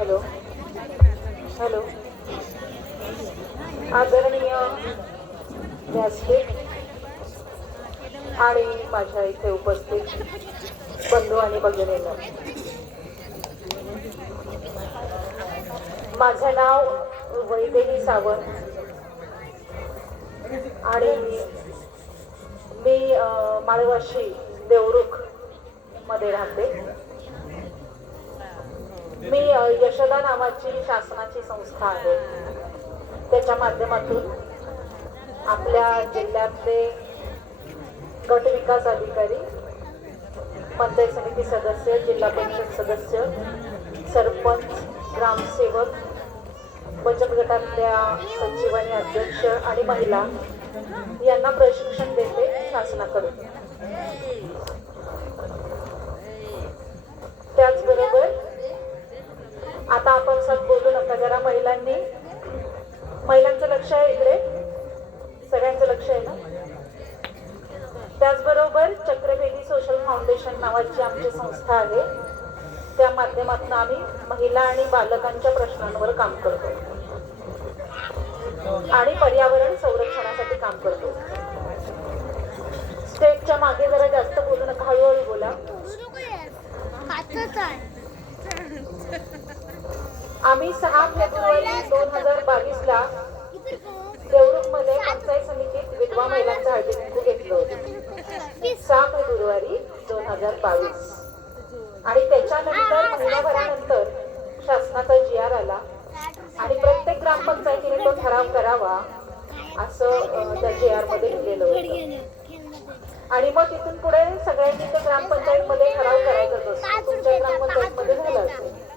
Hello hello आदरणीय व्यासपीठ आणि माझ्या इथे उपस्थित बंधू आणि भगिनींनो, माझं नाव वैदेही सावंत आणि मी माळवाशी देवरुख मध्ये राहते. मी यशोदा नावाची शासनाची संस्था आहे, त्याच्या माध्यमातून आपल्या जिल्ह्यातले गट विकास अधिकारी, पंचायत समिती सदस्य, जिल्हा परिषद सदस्य, सरपंच, ग्रामसेवक, बचत गटातल्या सचिव आणि अध्यक्ष आणि महिला यांना प्रशिक्षण देते शासनाकडून. त्याचबरोबर आता आपण सब बोलू नका, जरा महिलांचं लक्ष आहे इकडे, सगळ्यांचं लक्ष आहे ना. त्याचबरोबर चक्रवेदी सोशल फाउंडेशन नावाची आमची संस्था आहे, त्या माध्यमातून आम्ही महिला आणि बालकांच्या प्रश्नांवर काम करतो आणि पर्यावरण संरक्षणासाठी काम करतो. स्टेजच्या मागे जरा जास्त बोलू नका, हळूहळू बोला. आम्ही 6 फेब्रुवारी 2022 ला देवरुख मध्ये पंचायत समितीत विधवा महिलांचं हळदी कुंकू घेतलं होतं. 6 फेब्रुवारी 2022 आणि त्याच्यानंतर महिनाभरानंतर शासनाचा GR आला आणि प्रत्येक ग्रामपंचायतीने तो ठराव करावा असं त्या GR मध्ये लिहिलेलं होतं. आणि मग तिथून पुढे सगळ्यांनी ते ग्रामपंचायत मध्ये ठराव करायचाच असतो. तुमच्या ग्रामपंचायत मध्ये झाला असेल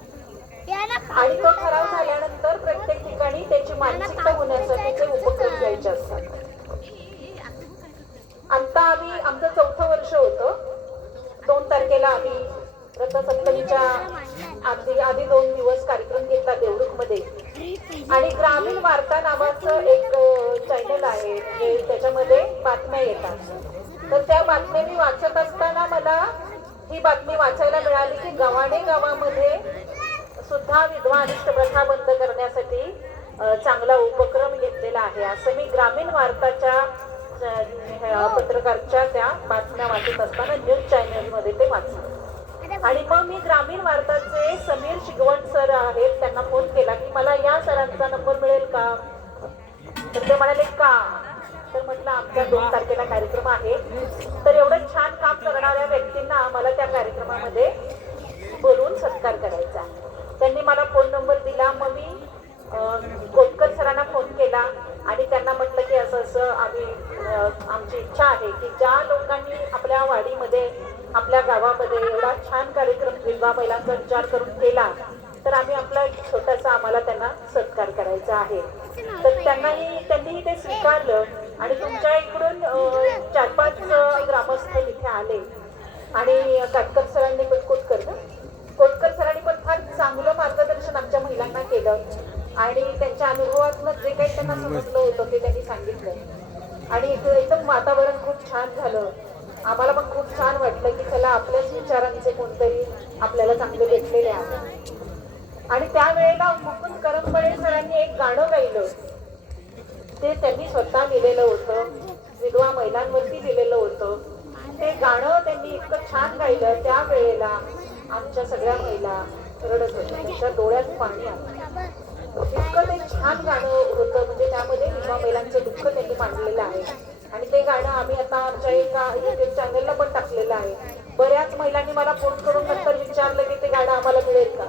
आणि तो ठराव झाल्यानंतर प्रत्येक ठिकाणी त्याची मानसिकता होण्यासाठीचे उपक्रम घ्यायचे असतात. आता आमचं 4थं वर्ष होतं. 2 तारखेला आम्ही रथसप्तमीच्या आधी 2 दिवस कार्यक्रम घेतला देवरुख मध्ये. आणि ग्रामीण वार्ता नावाचं एक चॅनल आहे, म्हणजे त्याच्यामध्ये बातम्या येतात. तर त्या बातम्या मी वाचत असताना मला ही बातमी वाचायला मिळाली की गावामध्ये सुद्धा विधवा अनिष्ट प्रथा बंद करण्यासाठी चांगला उपक्रम घेतलेला आहे, असं मी ग्रामीण वार्ताच्या पत्रकारच्या त्या बातम्या वाचत असताना न्यूज चॅनल मध्ये ते वाचलं. आणि मग मी ग्रामीण वार्ताचे समीर शिगवण सर आहेत, त्यांना फोन केला की मला या सरांचा नंबर मिळेल का. तर ते म्हणाले का. तर म्हटलं आमच्या 2 तारखेला कार्यक्रम आहे, तर एवढं छान काम करणाऱ्या व्यक्तींना आम्हाला त्या कार्यक्रमामध्ये बोलवून सत्कार करायचा. त्यांनी मला फोन नंबर दिला. मग मी कोटकर सरांना फोन केला आणि त्यांना म्हटलं की असं आमची इच्छा आहे की ज्या लोकांनी आपल्या वाडीमध्ये, आपल्या गावामध्ये एवढा छान कार्यक्रम विधवा महिलांचा विचार करून केला, तर आम्ही आपला छोटासा आम्हाला त्यांना सत्कार करायचा आहे. तर त्यांनीही ते स्वीकारलं आणि तुमच्या इकडून 4-5 ग्रामस्थ इथे आले आणि काटकर सरांनी पण कोटकर सरांनी पण फार चांगलं मार्गदर्शन आमच्या महिलांना केलं आणि त्यांच्या अनुभवातलं जे काही त्यांना समजलं होतं ते त्यांनी सांगितलं आणि एकदम वातावरण खूप छान झालं. आम्हाला पण खूप छान वाटलं की चला आपल्याच विचारांचे कोणतरी आपल्याला चांगले भेटलेले आहे. आणि त्यावेळेला मुकुंद करंबळे सरांनी एक गाणं गायलं, ते त्यांनी स्वतः लिहिलेलं होतं, विधवा महिलांवरती लिहिलेलं होतं. ते गाणं त्यांनी इतकं छान गायलं, त्यावेळेला आमच्या सगळ्या महिला रडत होत्या, त्यांच्या डोळ्यात पाणी आलं. इतकं ते छान गाणं होतं, म्हणजे त्यामध्ये विधवा महिलांचं दुःख त्यांनी मांडलेलं आहे. आणि ते गाणं आम्ही आता आमच्या एका YouTube चॅनलला पण टाकलेलं आहे. बऱ्याच महिलांनी मला फोन करून नंतर विचारलं की ते गाणं आम्हाला मिळेल का.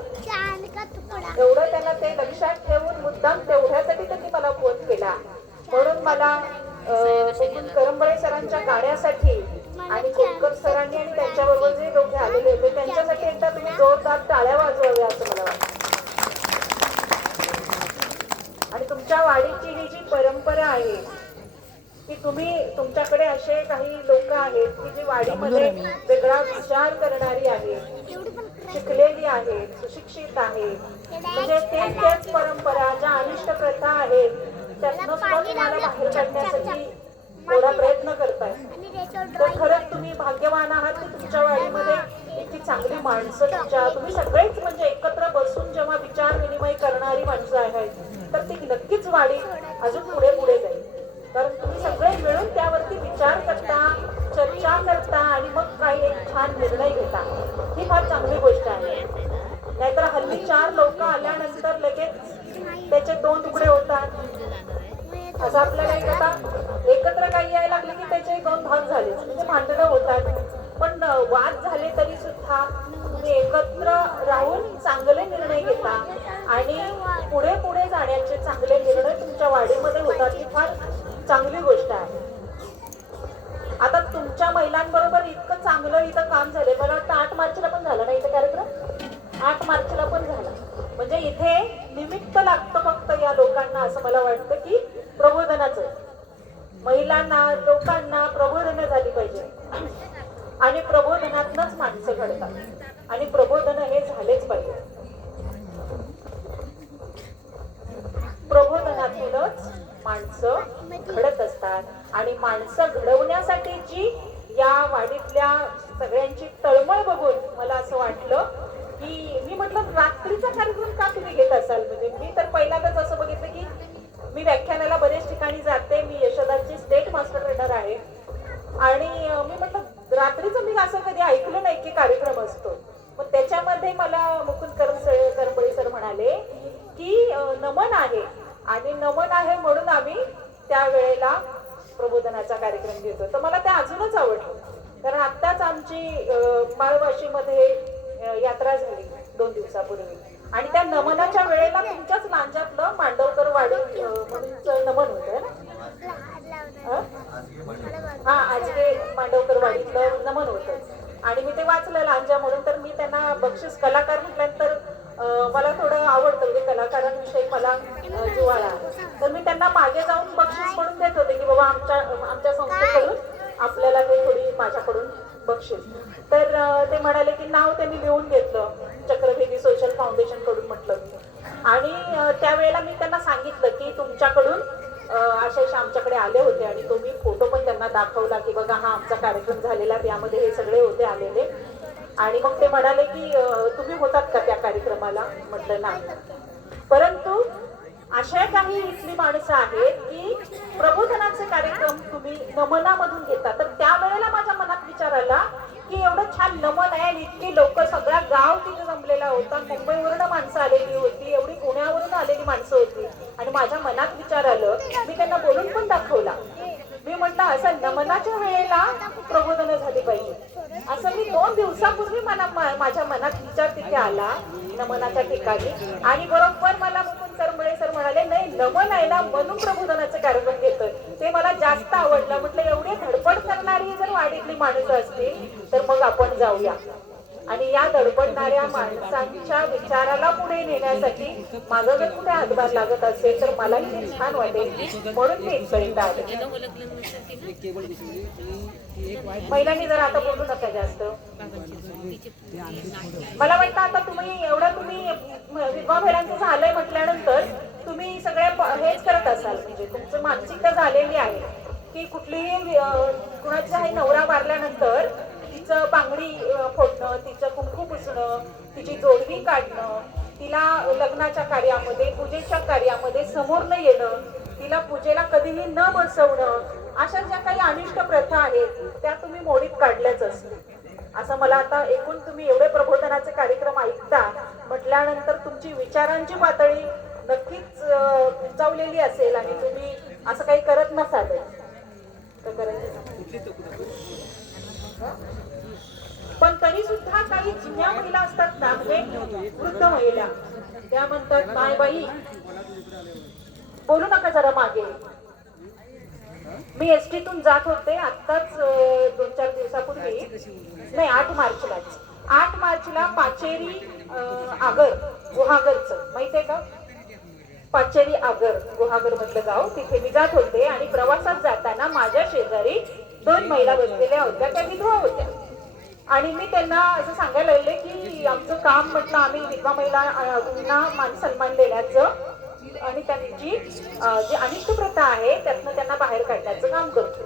एवढं त्यांना ते लक्षात ठेवून मुद्दाम तेवढ्यासाठी त्यांनी मला फोन केला. म्हणून मला मुकुंद करंबळे सरांच्या गाण्यासाठी आणि कोटकर सरांनी आणि त्यांच्याबरोबर जे लोक आलेले होते त्यांच्यासाठी एकदा तुम्ही जोरदार टाळ्या वाजवाव्या असं मला वाटतं. आणि तुमच्या वाडीची ही जी परंपरा आहे की तुमच्याकडे असे काही लोक आहेत की जी वाडीमध्ये वेगळा विचार करणारी आहेत, शिकलेली आहेत, सुशिक्षित आहेत, म्हणजे तेच परंपरा ज्या अनिष्ट प्रथा आहेत त्यातनं तुम्हाला बाहेर काढण्यासाठी थोडा प्रयत्न करताय. तर खरंच तुम्ही भाग्यवान आहात की तुमच्या वाडीमध्ये इतकी चांगली माणसं तुम्ही सगळेच म्हणजे एकत्र बसून जेव्हा विचार वाढी अजून पुढे पुढे जाईल. कारण तुम्ही सगळे मिळून त्यावरती विचार करता, चर्चा करता आणि मग काही एक छान निर्णय घेता. ही फार चांगली गोष्ट आहे. नाहीतर हल्ली 4 लोक आल्यानंतर लगेच त्याचे 2 तुकडे होतात. असं आपल्याला आता एकत्र काही यायला लागले की त्याचे 2 भाग झाले, म्हणजे भांडणं होतात. पण वाद झाले तरी सुद्धा तुम्ही एकत्र राहून चांगले निर्णय घेता आणि पुढे पुढे जाण्याचे चांगले निर्णय तुमच्या वाडीमध्ये होतात. ही फार चांगली गोष्ट आहे. आता तुमच्या महिलांबरोबर इतकं चांगलं इथं काम झालंय. मला वाटतं 8 मार्चला पण झाला ना इथे कार्यक्रम, 8 मार्चला पण झाला. म्हणजे इथे निमित्त लागतं फक्त या लोकांना, असं मला वाटतं की प्रबोधनाचं. महिलांना, लोकांना प्रबोधन झाली पाहिजे आणि प्रबोधनातूनच माणसं घडतात आणि प्रबोधन हे झालेच पाहिजे. प्रबोधनातूनच माणसं घडत असतात आणि माणसं घडवण्यासाठी जी या वाडीतल्या सगळ्यांची तळमळ बघून मला असं वाटलं की मी म्हटलं रात्रीचा कार्यक्रम का तुम्ही घेत असाल. म्हणजे मी तर पहिल्यांदाच असं बघितलं की मी व्याख्यानाला बरेच ठिकाणी जाते. मी यशोदाची स्टेट मास्टर ट्रेनर आहे आणि मी म्हटलं रात्रीचं मी असं कधी ऐकलं नाही की कार्यक्रम असतो. मग त्याच्यामध्ये मला मुकुंद करंबळी सर म्हणाले की नमन आहे आणि नमन आहे म्हणून आम्ही त्यावेळेला प्रबोधनाचा कार्यक्रम घेतो. तर मला ते अजूनच आवडलं. कारण आत्ताच आमची माळवाशीमध्ये यात्रा झाली 2 दिवसापूर्वी आणि त्या नमनाच्या वेळेला तुमच्याच लांजातलं मांडवकर वाडी म्हणून नमन होतं ना. हा, आजगे मांडवकर वाडीतलं नमन होतं आणि मी ते वाचलं लांजा म्हणून. तर मी त्यांना बक्षीस कलाकार म्हटल्यानंतर मला थोडं आवडतं, म्हणजे कलाकारांविषयी मला जिव्हाळा आहे. तर मी त्यांना मागे जाऊन बक्षीस म्हणून देत होते की बाबा आमच्या संस्थेकडून आपल्याला ते थोडी माझ्याकडून बक्षीस. तर ते म्हणाले की नाव त्यांनी लिहून घेतलं चक्रभेदी सोशल फाउंडेशन कडून म्हटलं. आणि त्यावेळेला मी त्यांना सांगितलं की तुमच्याकडून असे आमच्याकडे आले होते आणि तो मी फोटो पण त्यांना दाखवला की बघा हा आमचा कार्यक्रम झालेला, त्यामध्ये हे सगळे होते आलेले. आणि मग ते म्हणाले की तुम्ही होतात का त्या कार्यक्रमाला. म्हटलं नाही. परंतु अशा काही इथली माणसं आहेत की प्रबोधनाचे कार्यक्रम तुम्ही नमनामधून घेता. तर त्यावेळेला माझ्या मनात विचार आला की एवढं छान नमन आहे आणि इतकी लोक, सगळा गाव तिथे जमलेला होता. मुंबईवरून माणसं आलेली होती, एवढी पुण्यावरून आलेली माणसं होती. आणि माझ्या मनात विचार आलं, मी त्यांना बोलून पण दाखवला. मी म्हटलं असं नमनाच्या वेळेला प्रबोधन झाली पाहिजे. असं मी 2 दिवसापूर्वी माझ्या मनात विचार तिथे आला नमनाच्या ठिकाणी. आणि बरोबर मला मुकुंद करंबळे सर म्हणाले नाही नमन आहे ना म्हणून प्रबोधनाचे कार्यक्रम घेतोय. ते मला जास्त आवडलं. म्हटलं एवढी धडपड करणारी जर वाडीतली माणसं असतील तर मग आपण जाऊया. आणि या धडपडणाऱ्या माणसांच्या विचाराला पुढे नेण्यासाठी माझा जर कुठे हातभार लागत असेल तर मलाही ते छान वाटेल, म्हणून मी इथपर्यंत आले. महिलांनी जरा आता बोलू नका जास्त. मला वाटतं आता तुम्ही विधवा महिलांचं झालंय म्हटल्यानंतर तुम्ही सगळे हेच करत असाल. म्हणजे तुमचं मानसिकता झालेली आहे की कुठलीही कुणाचाही नवरा वारल्यानंतर तिचं बांगडी फोडणं, तिचं कुंकू पुसणं, तिची जोडवी काढणं, तिला लग्नाच्या कार्यामध्ये, पूजेच्या कार्यामध्ये समोर न येणं, तिला पूजेला कधीही न बसवणं, अशा ज्या काही अनिष्ट प्रथा आहेत त्या तुम्ही मोडीत काढल्याच असतील असं मला आता. एकूण तुम्ही एवढे प्रबोधनाचे कार्यक्रम ऐकता म्हटल्यानंतर तुमची विचारांची पातळी नक्कीच उंचावलेली असेल आणि तुम्ही असं काही करत नसाल. पण तरी सुद्धा काही जुन्या महिला असतात ना, म्हणजे वृद्ध महिला, त्या म्हणतात माय बाई बोलू नका जरा मागे. मी एसटीतून जात होते आत्ताच 2-4 दिवसापूर्वी, नाही 8 मार्चला पाचेरी आगर गुहागरचं माहितीये का. पाचेरी आगर गुहागर मधलं गाव, तिथे मी जात होते आणि प्रवासात जाताना माझ्या शेजारी 2 महिला बसलेल्या होत्या. त्या विधवा होत्या आणि मी त्यांना असं सांगायला लागले की आमचं काम म्हटलं आम्ही विधवा महिलांना मान सन्मान देण्याचं आणि त्यांची जी अनिष्ट प्रथा आहे त्यातनं त्यांना बाहेर काढण्याचं काम करतो.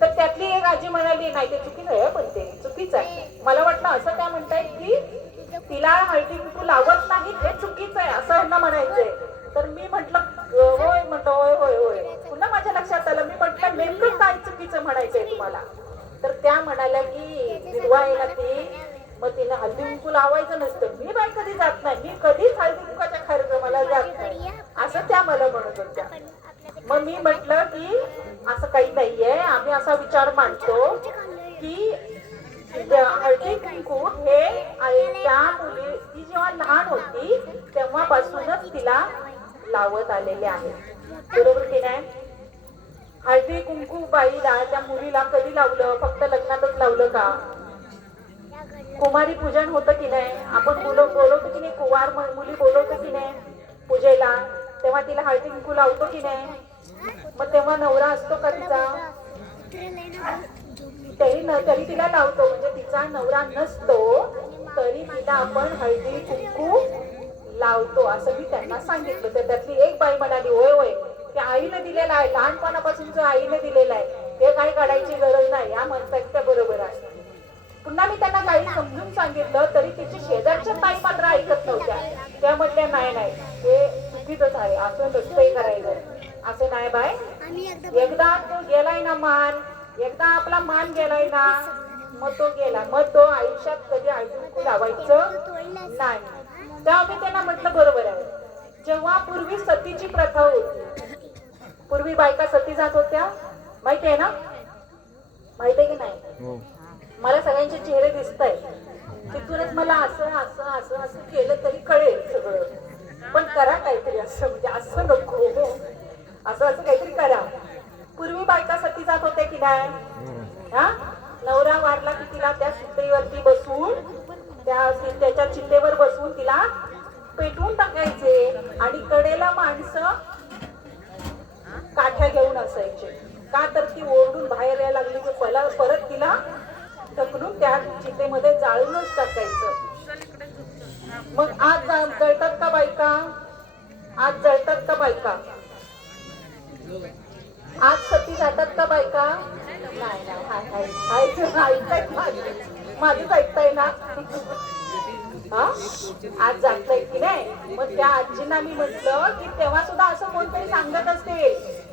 तर त्यातली एक आजी म्हणाली नाही ते चुकीचं आहे, पण ते चुकीचं आहे. मला वाटलं असं त्या म्हणतायत की तिला हळदी कुंकू लावत नाही हे चुकीचं आहे असं ह्यांना म्हणायचंय. तर मी म्हटलं होय विधवा आहे ना ती, मग तिने हळदी कुंकू लावायचं नसतं. मी बाई कधी जात नाही, मी कधीच हळदी कुंकाच्या कार्यक्रमाला जात नाही असं त्या मला म्हणत होत्या. मग मी म्हटलं की असं काही नाहीये, आम्ही असा विचार मांडतो की हळदी कुंकू हे त्या मुली ती जेव्हा लहान होती तेव्हापासूनच तिला लावत आलेले आहे. बरोबर की नाही? हळदी कुंकू बाईला त्या मुलीला कधी लावलं? फक्त लग्नातच लावलं का? कुमारी पूजन होतं की नाही? आपण बोलवतो की नाही? कुवार मुली बोलवतो की नाही पूजेला? तेव्हा तिला हळदी कुंकू लावतो की नाही? मग तेव्हा नवरा असतो का तिचा? तरी तिला लावतो. म्हणजे तिचा नवरा नसतो तरी तिला आपण हळदी कुंकू लावतो असं मी त्यांना सांगितलं. तर त्यातली एक बाई म्हणाली, होय होय ते आईने दिलेलं आहे, लहानपणापासून जो आईने दिलेलं आहे ते काही काढायची गरज नाही. या म्हणतात त्या बरोबर आहे. पुन्हा मी त्यांना काही समजून सांगितलं तरी तिची शेजारच्या ताई मात्र ऐकत नव्हत्या. त्या म्हटल्या नाही नाही ते चुकीचंच आहे, असं नसतंही करायचं. असं नाही बाय, एकदा तो गेलाय ना मान, एकदा आपला मान गेलाय ना मग तो गेला, मग तो आयुष्यात कधी हळदी कुंकू लावायचं नाही. तेव्हा मी त्यांना म्हटलं बरोबर आहे. जेव्हा पूर्वी सतीची प्रथा होती, पूर्वी बायका सती जात होत्या, माहिती आहे ना? माहिती आहे की नाही? मला सगळ्यांचे चेहरे दिसत आहेत, तिथूनच मला असं असं असं असं केलं तरी कळेल सगळं. पण करा काहीतरी असं, म्हणजे असं नको, असं असं काहीतरी करा. पूर्वी बायका सती जात होत्या की नाही? हा, नवरा वारला की तिला त्या चितेवरती बसून त्याच्या चितेवर बसून तिला पेटवून टाकायचे आणि कडेला माणसं काठ्या घेऊन असायचे. का तर ती ओरडून बाहेर यायला लागली की परत तिला ढकलून त्या चितेमध्ये जाळूनच टाकायचं. मग आज जळतात का बायका? आज जळतात का बायका? आज सती जातात का बायका? नाही माझंच ऐकताय ना? हा, आज जागताय की नाही? मग त्या आजींना मी म्हटलं की तेव्हा सुद्धा असं कोणतरी सांगत असते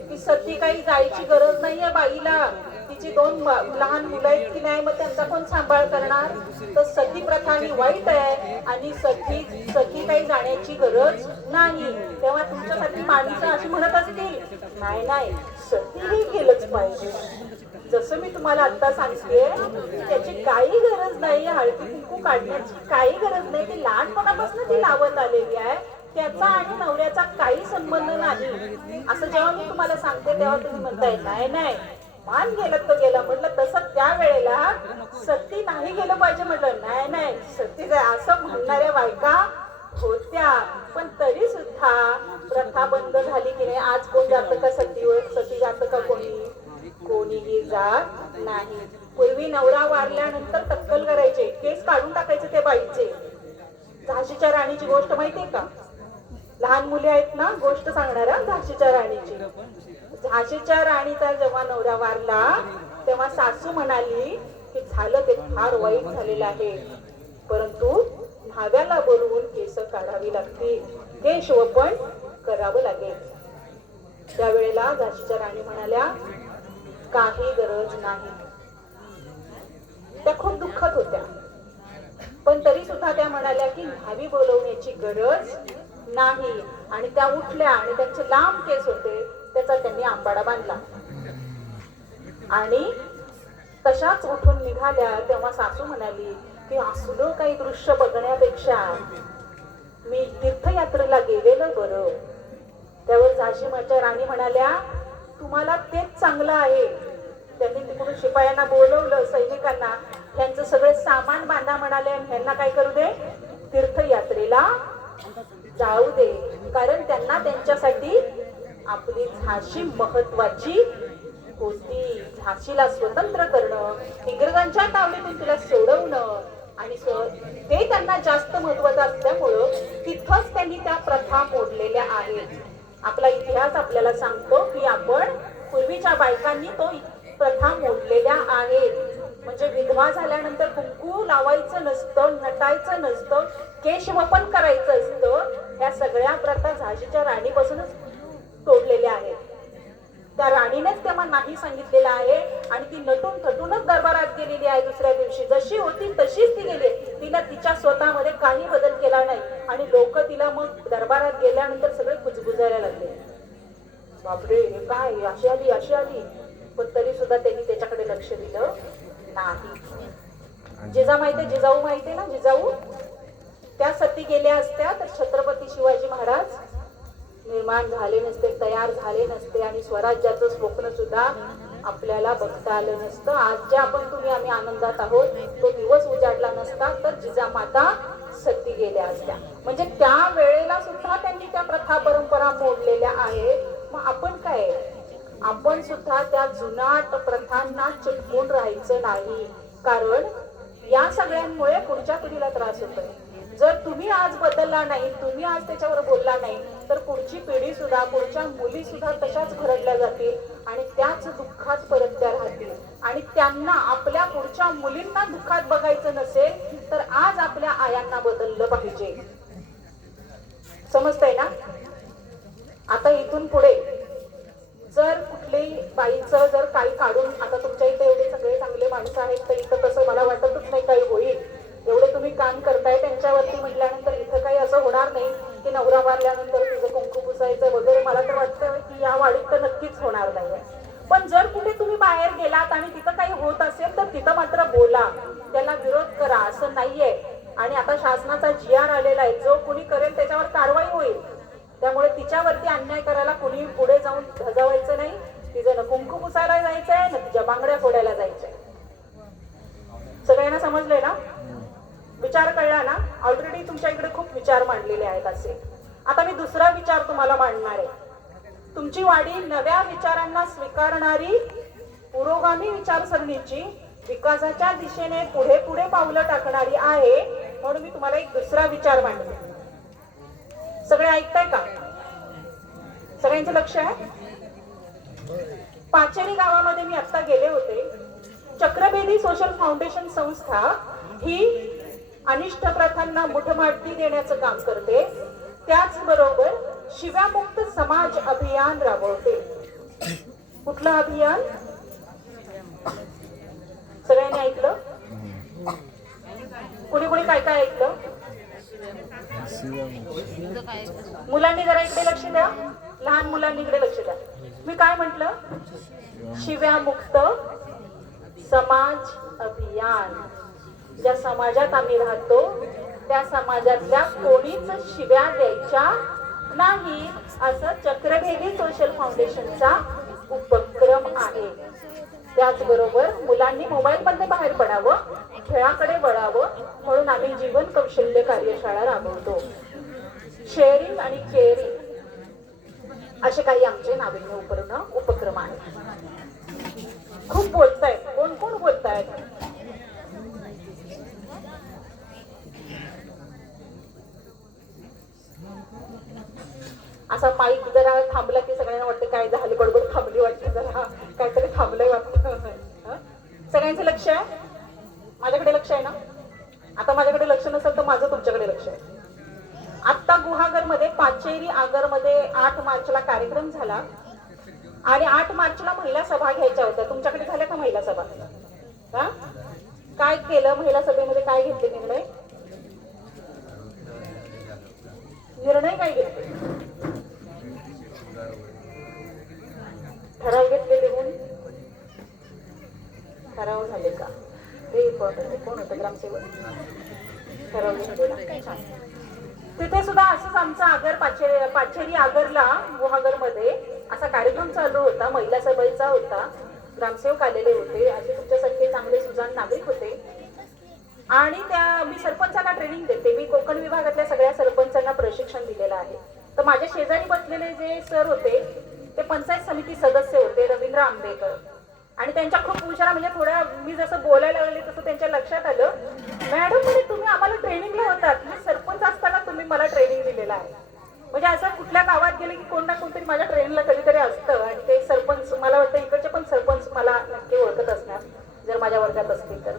की सती काही जायची गरज नाहीये बाईला, तिची 2 लहान मुलं आहेत की नाही, मग त्यांचा कोण सांभाळ करणार? तर सती प्रथा ही वाईट आहे आणि सती काही जाण्याची गरज नाही. तेव्हा तुमच्यासाठी माणसं अशी म्हणत असतील, नाही नाही सतीही केलंच पाहिजे. जसं मी तुम्हाला आता सांगते त्याची काही गरज नाही, हळदी कुंकू काढण्याची काही गरज नाही. ती लहानपणापासून ती लावत आलेली आहे, त्याचा आणि नवऱ्याचा काही संबंध नाही. असं जेव्हा मी तुम्हाला सांगते तेव्हा तुम्ही म्हणताय नाही नाही मान गेलं तर गेला. म्हटलं तसं त्या वेळेला सती नाही गेलं पाहिजे. म्हटलं नाही नाही सती असं म्हणणाऱ्या बायका होत्या, पण तरी सुद्धा प्रथा बंद झाली की नाही? आज कोण जातं का सती जातं का? कोणीही जात नाही. पूर्वी नवरा वारल्यानंतर टक्कल करायचे, केस काढून टाकायचे त्या बाईचे. झाशीच्या राणीची गोष्ट माहितीये का? लहान मुली आहेत ना, गोष्ट सांगणारा झाशीच्या राणीची. झाशीच्या राणीचा जेव्हा नवरा वारला तेव्हा सासू म्हणाली की झालं ते फार वाईट झालेलं आहे, परंतु न्हाव्याला बोलवून केस काढावी लागतील, केशवपण करावं लागेल. त्यावेळेला झाशीच्या राणी म्हणाल्या काही गरज नाही. त्या खूप दुःखात होत्या, पण तरी सुद्धा त्या म्हणाल्या की न्हावी बोलवण्याची गरज नाही. आणि त्या उठल्या आणि त्यांचे लांब केस होते, त्याचा त्यांनी आंबाडा बांधला आणि तशाच उठून निघाल्या. तेव्हा सासू म्हणाली की असलं काही दृश्य बघण्यापेक्षा मी तीर्थयात्रेला गेलेलं बरं. त्यावर झाशीच्या राणी म्हणाल्या तुम्हाला तेच चांगलं आहे. त्यांनी तिकडून शिपायांना बोलवलं, सैनिकांना, त्यांचं सगळे सामान बांधा म्हणाले आणि ह्यांना काय करू दे? तीर्थयात्रेला जाऊ दे. कारण त्यांना त्यांच्यासाठी आपली झाशी महत्वाची होती. झाशीला स्वतंत्र करणं, इंग्रजांच्या तावडीतून तिला सोडवणं आणि ते त्यांना जास्त महत्वाचं असल्यामुळं तिथंच त्यांनी त्या प्रथा मोडलेल्या आहेत. आपला इतिहास आपल्याला सांगतो की आपण पूर्वीच्या बायकांनी तो प्रथा मोडलेल्या आहेत. म्हणजे विधवा झाल्यानंतर कुंकू लावायचं नसतं, नटायचं नसतं, केशवपन करायचं असतं. या सगळ्या प्रथा झाशीच्या राणीपासूनच तोडलेल्या आहेत. त्या राणीनेच तेव्हा नाही सांगितलेलं आहे आणि ती नटून थटूनच दरबारात गेलेली आहे. दुसऱ्या दिवशी जशी होती तशीच ती गेली. तिला तिच्या स्वतःमध्ये काही बदल केला नाही आणि लोक तिला मग दरबारात गेल्यानंतर सगळे कुजबुजायला लागले. बापरे, हे काय, अशी आली अशी आली. पण तरी सुद्धा त्यांनी त्याच्याकडे लक्ष दिलं नाही. जिजाऊ माहितीये ना, जिजाऊ त्या सती गेल्या असत्या तर छत्रपती शिवाजी महाराज निर्माण झाले नसते, तयार झाले नसते आणि स्वराज्याचं स्वप्न सुद्धा आपल्याला बघता आलं नसतं. आज ज्या आपण तुम्ही आम्ही आनंदात आहोत तो दिवस उजाडला नसता तर जिजामाता सती गेल्या असत्या. म्हणजे त्या वेळेला सुद्धा त्यांनी त्या प्रथा परंपरा मोडलेल्या आहेत. मग आपण काय, आपण सुद्धा त्या जुनाट प्रथांना चिटकून राहायचं नाही, कारण या सगळ्यांमुळे पुढच्या पिढीला त्रास होतोय. जर तुम्ही आज बदलला नाही, तुम्ही आज त्याच्यावर बोलला नाही तर पुढची पिढी सुद्धा, पुढच्या मुली सुद्धा तशाच भरडल्या जातील आणि त्याच दुःखात परत त्या राहतील. आणि त्यांना, आपल्या पुढच्या मुलींना दुःखात बघायचं नसेल तर आज आपल्या आयांना बदललं पाहिजे. समजतंय ना? आता इथून पुढे जर कुठली बाईचं जर काही काढून, आता तुमच्या इथे एवढे सगळे चांगले माणसं आहेत तर इथं तसं मला वाटतच नाही काही होईल. एवढं तुम्ही काम करताय त्यांच्यावरती म्हटल्यानंतर इथं काही असं होणार नाही की नवरा मारल्यानंतर तुझं कुंकू पुसायचं वगैरे. मला तर वाटतं की या वाडीत तर नक्कीच होणार नाही. पण जर कुठे तुम्ही बाहेर गेलात आणि तिथं काही होत असेल तर तिथं मात्र बोला, त्याला विरोध करा, असं नाहीये. आणि आता शासनाचा GR आलेला आहे, जो कुणी करेल त्याच्यावर कारवाई होईल. त्यामुळे तिच्यावरती अन्याय करायला कुणी पुढे जाऊन धजावायचं नाही. तिचं न कुंकू पुसायला जायचंय ना तिच्या बांगड्या फोडायला जायचंय. सगळ्यांना समजलंय ना? विचार कळला ना? ऑलरेडी तुमच्या इकडे खूप विचार मांडलेले आहेत असे. आता मी दुसरा विचार तुम्हाला मांडणार आहे. तुमची वाडी नव्या विचारांना स्वीकारणारी, पुरोगामी विचारसरणीची, विकासाच्या दिशेने पुढे पुढे पावलं टाकणारी आहे. म्हणून मी तुम्हाला एक दुसरा विचार मांडते. सगळे ऐकताय का? सगळ्यांचं लक्ष आहे? पाचेरी गावामध्ये मी आता गेले होते. चक्रभेदी सोशल फाउंडेशन संस्था ही अनिष्ट प्रथांना मुठमाती देण्याचं काम करते. त्याचबरोबर शिव्यामुक्त समाज अभियान राबवते. कुठलं अभियान? सगळ्यांनी ऐकलं? कुणी कुणी काय काय ऐकलं? मुलांनी जरा इकडे लक्ष द्या, लहान मुलांनी इकडे लक्ष द्या. मी काय म्हटलं? शिव्यामुक्त समाज अभियान. ज्या समाजात आम्ही राहतो त्या समाजातल्या कोणीच शिव्या द्यायच्या नाही, असं चक्रभेदी सोशल फाउंडेशनचा उपक्रम आहे. त्याचबरोबर मुलांनी मोबाईल मधून बाहेर पडावं, खेळाकडे वळावं म्हणून आम्ही जीवन कौशल्य कार्यशाळा राबवतो. शेअरिंग आणि केअरिंग असे काही आमचे नाविन्य उपक्रम आहेत. खूप बोलतायत, कोण कोण बोलतायत? असा माईक जरा थांबला की सगळ्यांना वाटतं काय झालं, गडबड थांबली वाटतं, जरा काहीतरी थांबलंय वाटतं. सगळ्यांचं लक्ष आहे? माझ्याकडे लक्ष आहे ना? आता माझ्याकडे लक्ष नसेल तर माझं तुमच्याकडे लक्ष आहे. आत्ता गुहागर मध्ये, पाचेरी आगर मध्ये 8 मार्चला कार्यक्रम झाला आणि 8 मार्चला महिला सभा घ्यायच्या होत्या. तुमच्याकडे झाल्या का महिला सभा? हा, काय केलं महिला सभेमध्ये? काय घेतले निर्णय? निर्णय काय घेतले? ठराव घेतले, लिहून ठराव झाले का? हे इम्पॉर्टंट आहे. कोण होतं ग्रामसेवक? ठराव घेतलेला. तिथे सुद्धा असंच आमचा आगर, पाचेरी आगरला गुहागरमध्ये असा कार्यक्रम चालू होता, महिला सभेचा होता. ग्रामसेवक आलेले होते, असे तुमच्यासारखे चांगले सुजाण नागरिक होते. आणि मी सरपंचांना ट्रेनिंग देते. मी कोकण विभागातल्या सगळ्या सरपंचांना प्रशिक्षण दिलेलं आहे. तर माझ्या शेजारी बसलेले जे सर होते ते पंचायत समिती सदस्य होते, रवींद्र आंबेकर. आणि त्यांच्या खूप हुशार, म्हणजे थोड्या मी जसं बोलायला लागले तसं त्यांच्या लक्षात आलं, मॅडम म्हणजे तुम्ही आम्हाला ट्रेनिंगला होतात, मी सरपंच असताना तुम्ही मला ट्रेनिंग दिलेलं आहे. म्हणजे असं कुठल्या गावात गेले की कोण ना कोणतरी माझ्या ट्रेनला कधीतरी असतं. आणि ते सरपंच, मला वाटतं इकडचे पण सरपंच मला नक्की ओळखत असणार जर माझ्या वर्गात असतील तर.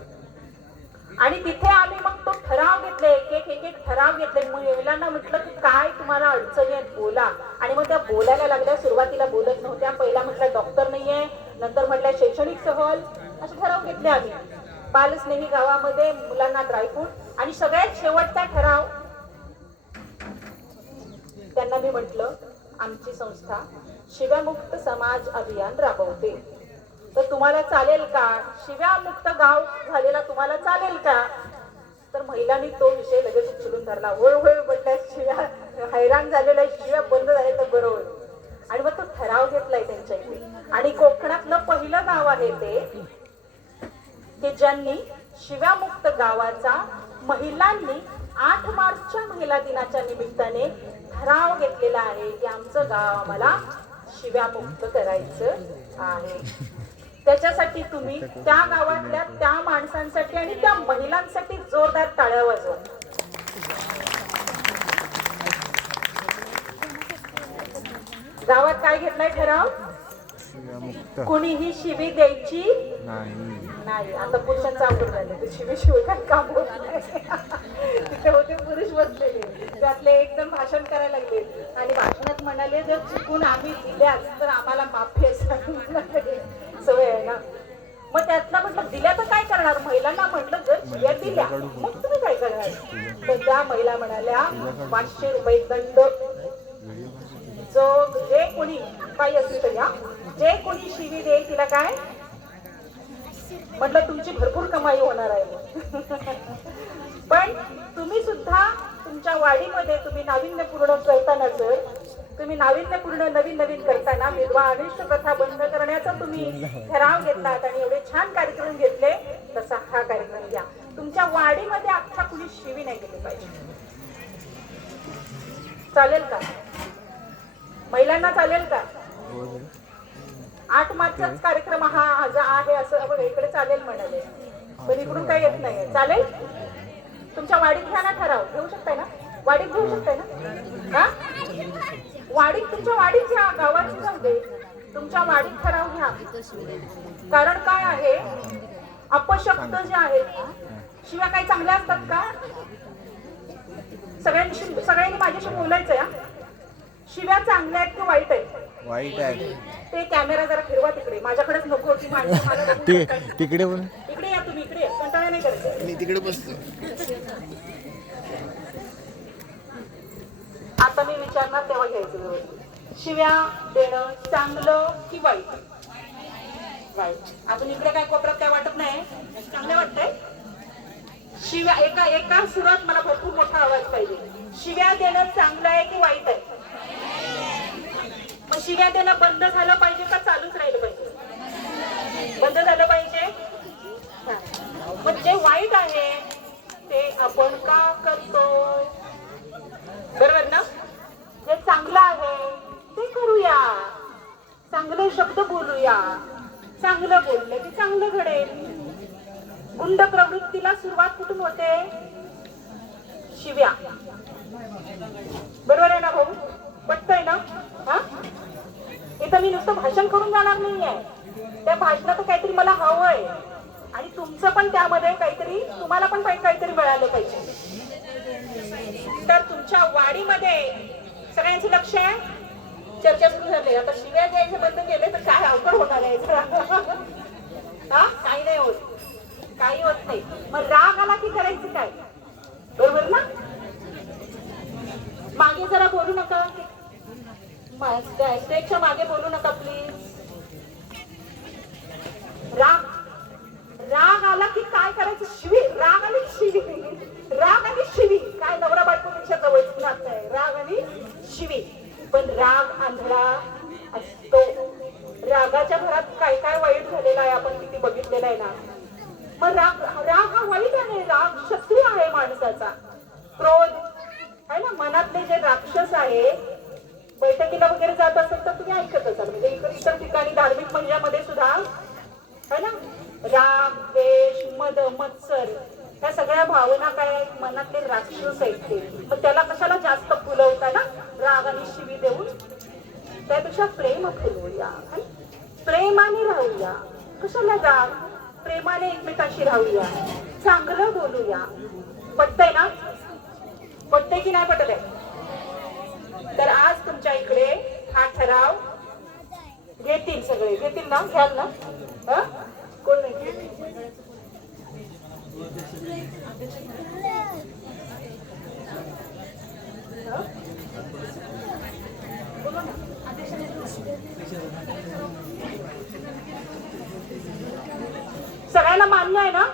आणि तिथे आम्ही मग तो ठराव घेतले, एक ठराव घेतले. महिलांना म्हटलं की काय तुम्हाला अडचणी आहेत बोला. आणि मग त्या बोलायला लागल्या. सुरुवातीला बोलत नव्हत्या. त्या पहिला म्हटलं डॉक्टर नाहीये, नंतर म्हटलं शैक्षणिक सहल, असे ठराव घेतले आम्ही. बालस्नेही गावामध्ये मुलांना ड्रायफ्रूट आणि सगळ्यात शेवटचा ठराव त्यांना मी म्हटलं आमची संस्था शिव्यामुक्त समाज अभियान राबवते, तर तुम्हाला चालेल का? शिव्यामुक्त गाव झालेला तुम्हाला चालेल का? तर महिलांनी तो विषय लगेच उचलून धरला. होय होय म्हटल्या, शिव्या हैराण झालेल्या, शिव्या बंद झाले तर बरं होईल. आणि मग तो ठराव घेतलाय त्यांच्या इथे. आणि कोकणातलं पहिलं गाव आहे ते की ज्यांनी शिव्यामुक्त गावाचा महिलांनी 8 मार्चच्या महिला दिनाच्या निमित्ताने ठराव घेतलेला आहे की आमचं गाव आम्हाला शिव्यामुक्त करायचं आहे. त्याच्यासाठी तुम्ही त्या गावातल्या त्या माणसांसाठी आणि त्या महिलांसाठी जोरदार टाळ्या वाजवा. गावात काय घेतलाय ठराव? कुणीही शिवी द्यायची नाही. आता पुरुषांचा अवघड झालं, ते शिवी काय काम होत नाही. तिथे होते पुरुष बसलेले, त्यातले एक जण भाषण करायला लागले आणि भाषणात म्हणाले जर चुकून आम्ही दिल्यास तर आम्हाला माफी सवय आहे ना. मग त्यातला म्हटलं दिल्या तर काय करणार? महिलांना म्हटलं जर शिव्या दिल्या मग तुम्ही काय करणार? तर त्या महिला म्हणाल्या 500 रुपये दंड. जो जे कोणी काही असली तरी जे कोणी शिवी देईल तिला काय म्हटलं तुमची भरपूर कमाई होणार आहे. पण तुम्ही सुद्धा तुमच्या वाडीमध्ये तुम्ही नाविन्यपूर्ण करताना, जर तुम्ही नाविन्यपूर्ण नवीन करताना विधवा अनिष्ट प्रथा बंद करण्याचा तुम्ही ठराव घेतलात आणि एवढे छान कार्यक्रम घेतले, तसा हा कार्यक्रम घ्या. तुमच्या वाडीमध्ये अख्खा कुणी शिवी नाही केली पाहिजे. चालेल का? महिलांना चालेल का? 8 मार्चचाच कार्यक्रम हा जो आहे असं इकडे चालेल म्हणाले, पण इकडून काही येत नाही. चालेल? तुमच्या वाडीत घ्या ना ठराव. घेऊ शकताय ना? वाडीत घेऊ शकताय ना? हा, वाडीत, तुमच्या वाडीत घ्या, गावात जाऊ दे, तुमच्या वाडीत ठराव घ्या. कारण काय आहे, अपशब्द जे आहेत, शिव्या काही चांगल्या असतात का? सगळ्यांनी माझ्याशी बोलायचंय. शिव्या चांगल्या आहेत की वाईट आहेत? वाईट आहे. ते कॅमेरा जरा फिरवा तिकडे, माझ्याकडेच नको होती माणसं मला. तिकडे पण इकडे या, तुम्ही इकडे या, कंटाळा नाही करायचं. मी तिकडे बसतो. आता मी विचारणार तेव्हा घ्यायचं व्यवस्थित. शिव्या देणं चांगलं की वाईट? वाईट. आपण इकडे काय कोपऱ्यात काय वाटत नाही, चांगलं वाटतंय. शिव्या एका सुरात मला भरपूर मोठा आवाज पाहिजे. शिव्या देणं चांगलं आहे की वाईट आहे? मग शिव्या देणं बंद झालं पाहिजे का चालूच राहिलं पाहिजे? बंद झालं पाहिजे. मग जे वाईट आहे ते आपण का करतो? बरोबर ना? जे चांगलं आहे ते करूया, चांगले शब्द बोलूया, चांगलं बोललं की चांगलं घडेल. गुंड प्रवृत्तीला सुरुवात कुठून होते? शिव्या. बरोबर आहे ना भाऊ? पटतंय ना? हा, इथं मी नुसतं भाषण करून जाणार नाहीये. त्या भाषणात काहीतरी मला हवंय आणि तुमचं पण त्यामध्ये काहीतरी, तुम्हाला पण काहीतरी मिळालं पाहिजे. तर तुमच्या वाडीमध्ये सगळ्यांचे लक्ष आहे. चर्चा सुरू झाली. आता शिव्या द्यायचे बंद केले तर काय अवघड होणार आहे? हा, काही नाही होत, काही होत नाही. मग राग आला की करायचं काय? बरोबर ना? मागे जरा बोलू नका, स्टेजच्या मागे बोलू नका प्लीज. राग आला की काय करायचं? शिवी. राग आणि शिवी, राग आणि शिवी. काय नवरा बायकोपेक्षा जवळच नाही, राग आणि शिवी. पण राग आंधळा असतो. रागाच्या भरात काय काय वाईट झालेला आहे आपण किती बघितलेला आहे ना. मग राग हा वाईट आहे. राग शत्रू आहे माणसाचा. क्रोध आहे ना, मनातले जे राक्षस आहे. बैठकीला वगैरे जात असेल तर तुम्ही ऐकत असाल, म्हणजे इतर ठिकाणी धार्मिक मंदिरामध्ये सुद्धा है ना, राग, द्वेष, मद, मत्सर, ह्या सगळ्या भावना काय मनातले राक्षस आहेत ते. मग त्याला कशाला जास्त फुलवता ना, राग आणि शिवी देऊन? त्यापेक्षा प्रेम फुलवूया, प्रेमाने राहूया. कशाला राग? प्रेमाने एकमेकांशी राहूया, चांगलं बोलूया. पटतंय ना? पटतंय की नाही पटत आहे? तर आज तुमच्या इकडे हा ठराव घेतील सगळे, घेतील ना, घ्याल ना? हा, कोण नाही घेत? हा? बोला ना. सगळ्यांना मान्य आहे ना?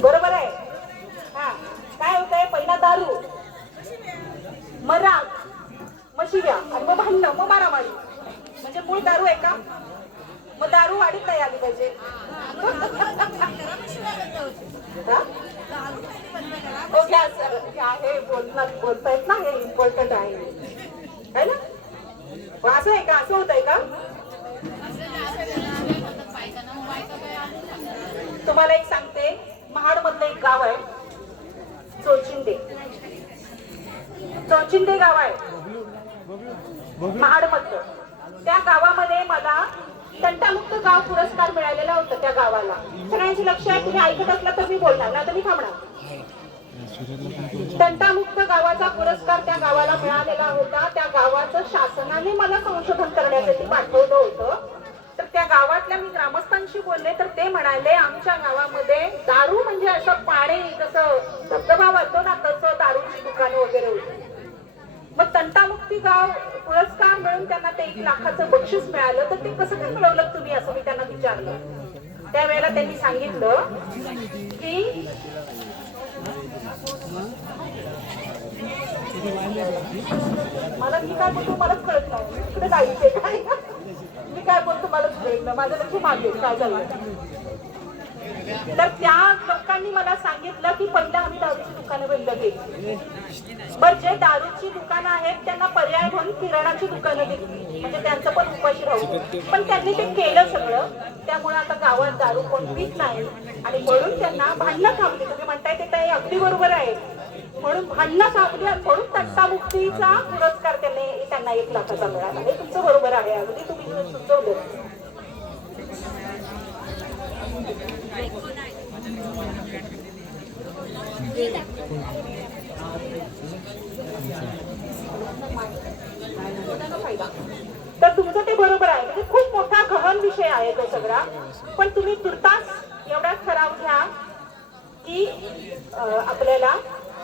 बरोबर आहे. हा, काय होतंय, पहिला दारू, मग राग, मग शिव्या, आणि मग भांडणं, मग मारामारी. म्हणजे मूळ दारू आहे का? मग दारू वाढीत नाही आली पाहिजे. ओके, हे बोलतायत ना, हे इम्पॉर्टंट आहे ना? असं आहे का? असं होत आहे का? तुम्हाला एक सांगते, महाड मधलं एक गाव आहे, चोचिंदे. चोचिंदे गाव आहे महाड मधलं. त्या गावामध्ये मला तंटामुक्त गाव पुरस्कार मिळालेला होता. त्या गावाला सगळ्यांची लक्ष आहे, तुम्ही ऐकत असला तर मी बोलणार, नाही तर मी थांबणार. तंटामुक्त गावाचा पुरस्कार त्या गावाला मिळालेला होता. त्या गावाचं शासनाने मला संशोधन करण्यासाठी पाठवलं होतं. तर त्या गावातल्या मी ग्रामस्थांशी बोलले, तर ते म्हणाले, आमच्या गावामध्ये दारू म्हणजे असं पाणी कसं धबधबा वाटतो ना, तसं दारूची दुकानं वगैरे होती. मग तंटामुक्ती गाव पुरस्कार मिळून त्यांना ते 1 लाखाचं बक्षीस मिळालं. तर ते कसं काय मिळवलं तुम्ही, असं मी त्यांना विचारलं. त्यावेळेला त्यांनी सांगितलं की मला, मी काय बोलतो मलाच कळत नाही, इकडे जायचंय काय, मी काय बोलतो मलाच कळत नाही, माझं लक्ष मागे काय झालं. तर त्या लोकांनी मला सांगितलं की पहिला आम्ही दारूची दुकानं बंद केली. बर, जे दारूची दुकानं आहेत त्यांना पर्याय म्हणून किराणाची दुकानं दिली, म्हणजे त्यांचं पण उपाशी राहू. पण त्यांनी ते केलं सगळं. त्यामुळे आता गावात दारू कोण पीत नाही, आणि म्हणून त्यांना भांडणं थांबली. तुम्ही म्हणताय ते अगदी बरोबर आहे, म्हणून भांडणं थांबली, म्हणून तंटामुक्तीचा पुरस्कार त्यांना 1 लाखाचा मिळाला. हे तुमचं बरोबर आहे, अगदी तुम्ही सुचवलं. तर तुमचं ते बरोबर आहे, म्हणजे खूप मोठा गहन विषय आहे तो सगळा. पण तुम्ही तुर्तास एवढाच ठराव घ्या की आपल्याला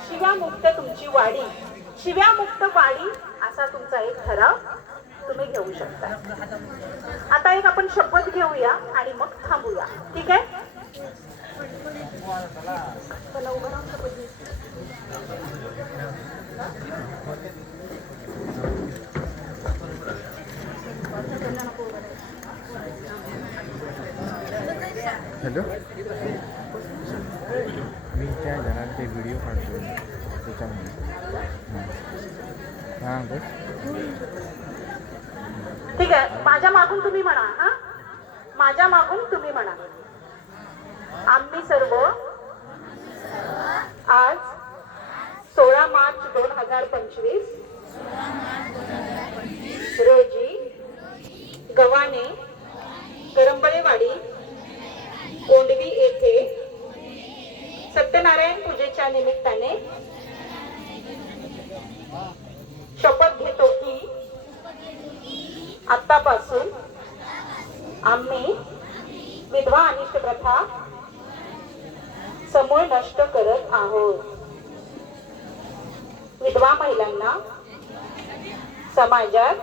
शिव्यामुक्त तुमची वाडी, शिव्यामुक्त वाडी असा तुमचा एक ठराव तुम्ही घेऊ शकता. आता एक आपण शपथ घेऊया आणि मग थांबूया, ठीक आहे? हॅलो, मी त्या जणांना ते व्हिडिओ काढतो त्याच्यामध्ये. हां बस, ठीक आहे. माझ्या मागून तुम्ही म्हणा. हा, माझ्या मागून तुम्ही म्हणा. आम्ही सर्व आज 16 मार्च 2025 रोजी गव्हाणे करंबळेवाडी कोंडवी येथे सत्यनारायण पूजेच्या निमित्ताने शपथ घेतो की आतापासून आम्ही विधवा अनिष्ट प्रथा समूळ नष्ट करत आहोत. विधवा महिलांना समाजात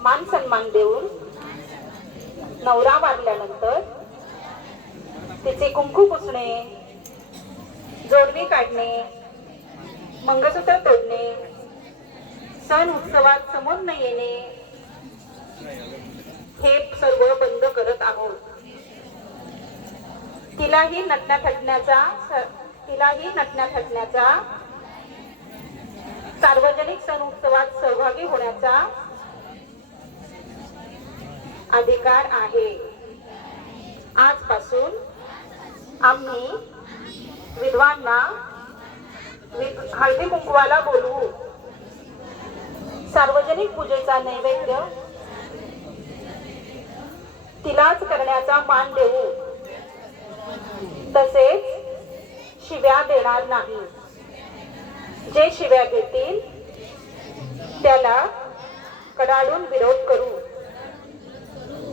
मान सन्मान देऊन नवरा वारल्यानंतर तिचे कुंकू पुसणे, जोडवी काढणे, मंगळसूत्र तोडणे, सण उत्सवात समोर न येणे, हे सर्व बंद करत आहोत. तिलाही नटण्या थटण्याचा, सार्वजनिक सण उत्सवात सहभागी होण्याचा अधिकार आहे. आजपासून आम्ही विधवांना हळदी कुंकवाला बोलवू, सार्वजनिक पूजेचा नैवेद्य तिलाच करण्याचा मान देऊ, तसेच शिव्या देणार नाही. जे शिव्या देतील त्याला कडाडून विरोध करू.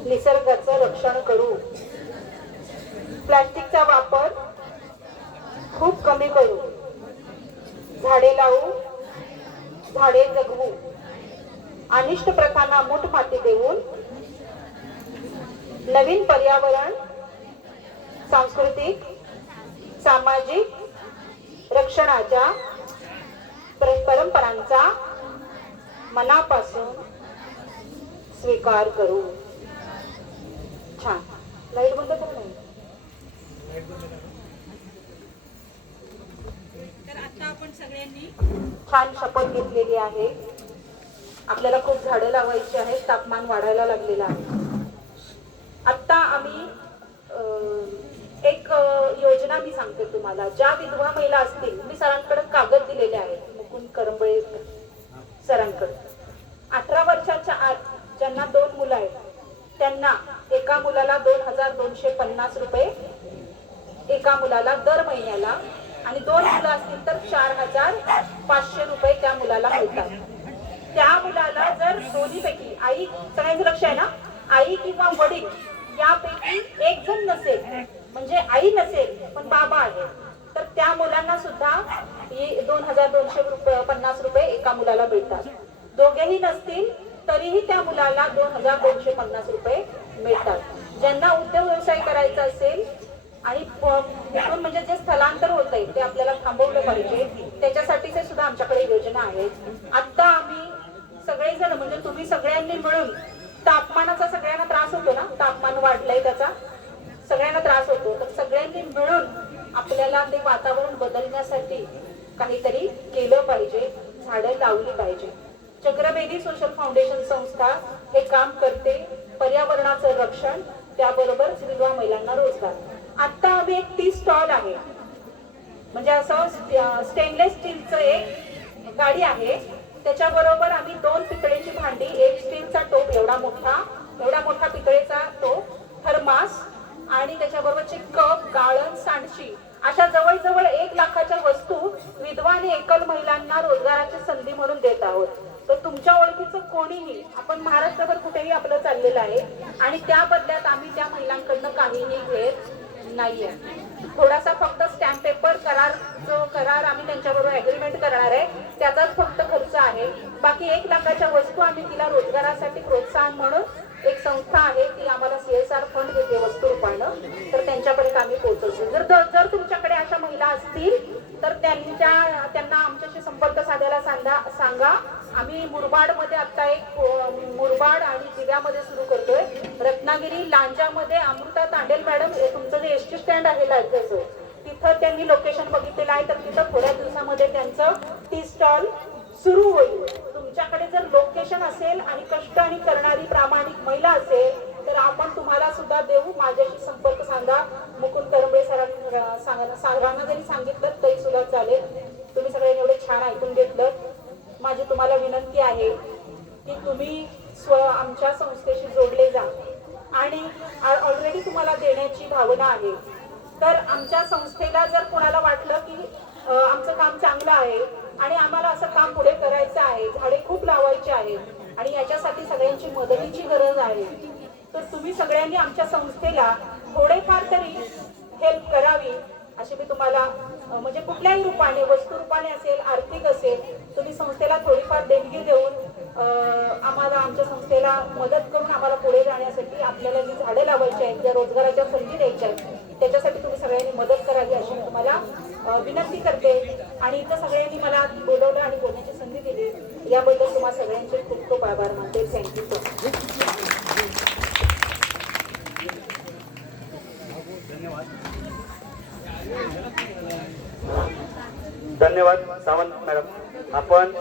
निसर्गाचं रक्षण करू. प्लास्टिकचा वापर खूप कमी करू. झाडे लावू, झाडे जगवू. अनिष्ट प्रथांना मूठ माती देऊन नवीन पर्यावरण, सांस्कृतिक, सामाजिक रक्षणाच्या परंपरांचा मनापासून स्वीकार करू. छान. लाईट बंद करू नये. तर आता आपण सगळ्यांनी छान शपथ घेतलेली आहे. आपल्याला खूप झाडं लावायची आहेत. तापमान वाढायला लागलेलं आहे. आता आम्ही एक योजना मी सांगते तुम्हाला. ज्या विधवा महिला असतील, मी सरांकडे कागद दिलेले आहेत, मुकुंद करंबळे सरांकडे. 18 वर्षाच्या आत ज्यांना 2 मुलं आहेत त्यांना एका मुलाला 2250 रुपये, एका मुलाला दर महिन्याला, आणि 2 मुलं असतील तर 4500 रुपये त्या मुलाला मिळतात. त्या मुलाला जर दोन्हीपैकी आई, सगळ्यांचं लक्ष आहे ना, आई किंवा वडील यापैकी एक जण नसेल, म्हणजे आई नसेल पण बाबा आहे, तर त्या मुलांना सुद्धा 2250 रुपये एका मुलाला मिळतात. दोघेही नसतील तरीही त्या मुलाला 2250 रुपये मिळतात. ज्यांना उद्योग व्यवसाय करायचा असेल आणि इथून म्हणजे जे स्थलांतर होतंय ते आपल्याला थांबवलं पाहिजे, त्याच्यासाठीचे सुद्धा आमच्याकडे योजना आहेत. आता आम्ही सगळेजण, म्हणजे तुम्ही सगळ्यांनी मिळून, तापमानाचा सगळ्यांना त्रास होतो ना, तापमान वाढलंय त्याचा सगळ्यांना त्रास होतो, तर सगळ्यांनी मिळून आपल्याला ते वातावरण बदलण्यासाठी काहीतरी केलं पाहिजे, झाडं लावली पाहिजे. चक्रबेदी सोशल फाउंडेशन संस्था हे काम करते, पर्यावरणाचं रक्षण, त्याबरोबर विधवा महिलांना रोजगार. आता आम्ही एक 30 स्टॉल आहे, म्हणजे असं स्टेनलेस स्टीलचं एक गाडी आहे, त्याच्याबरोबर आम्ही 2 पितळेची भांडी, एक स्टीलचा टोप एवढा मोठा पितळेचा टोप, थर्मास, आणि त्याच्याबरोबरचे कप, गाळण, सांडशी, अशा जवळजवळ 1 लाखाच्या वस्तू विधवा आणि एकल महिलांना रोजगाराची संधी म्हणून देत आहोत. तर तुमच्या ओळखीचं कोणीही, आपण महाराष्ट्रभर कुठेही आपलं चाललेलं आहे, आणि त्या बदल्यात आम्ही त्या महिलांकडनं काहीही घेत नाहीये. थोडासा फक्त स्टॅम्प पेपर करार आम्ही त्यांच्याबरोबर ऍग्रीमेंट करणार आहे, त्याचाच फक्त खर्च आहे. बाकी 1 लाखाच्या वस्तू आम्ही तिला रोजगारासाठी प्रोत्साहन म्हणून, एक संस्था आहे ती आम्हाला CSR फंड देते वस्तू रूपानं, तर त्यांच्यापर्यंत आम्ही पोहोचवतो. जर तुमच्याकडे अशा महिला असतील तर त्यांना आमच्याशी संपर्क साधायला सांगा. आम्ही मुरबाडमध्ये आता एक मुरबाड आणि दिव्यामध्ये सुरू करतोय. रत्नागिरी, लांजामध्ये अमृता तांडेल मॅडम, तुमचं जे एसटी स्टँड आहे लांजाचं, तिथं त्यांनी लोकेशन बघितलेलं आहे, तर तिथं थोड्या दिवसामध्ये त्यांचं टी स्टॉल सुरू होईल. तुमच्याकडे जर लोकेशन असेल आणि कष्ट आणि करणारी प्रामाणिक महिला असेल तर आपण तुम्हाला सुद्धा देऊ. माझ्याशी संपर्क साधा. मुकुंद करंबळे सरांना जरी सांगितलं तरी सुद्धा चालेल. तुम्ही सगळ्यांनी एवढे छान ऐकून घेतलं. माझी तुम्हाला विनंती आहे की तुम्ही आमच्या संस्थेशी जोडले जा, आणि ऑलरेडी तुम्हाला देण्याची भावना आहे. तर आमच्या संस्थेला जर कोणाला वाटलं की आमचं काम चांगलं आहे आणि आम्हाला असं काम पुढे करायचं आहे, झाडे खूप लावायचे आहेत आणि याच्यासाठी सगळ्यांची मदतीची गरज आहे, तर तुम्ही सगळ्यांनी आमच्या संस्थेला थोडेफार तरी हेल्प करावी अशी मी तुम्हाला, म्हणजे कुठल्याही रूपाने, वस्तू रूपाने असेल, आर्थिक असेल, तुम्ही संस्थेला थोडीफार देणगी देऊन आम्हाला, आमच्या संस्थेला मदत करून आम्हाला पुढे जाण्यासाठी, आपल्याला जी झाडं लावायची आहेत, ज्या रोजगाराच्या संधी द्यायच्या आहेत, त्याच्यासाठी तुम्ही सगळ्यांनी मदत करावी अशी मी तुम्हाला विनंती करते. आणि इथं सगळ्यांनी मला बोलवलं आणि बोलण्याची संधी दिली, याबद्दल तुम्हाला सगळ्यांचे खूप खूप आभार मानते. Thank you so much. धन्यवाद सावंत मॅडम. आपण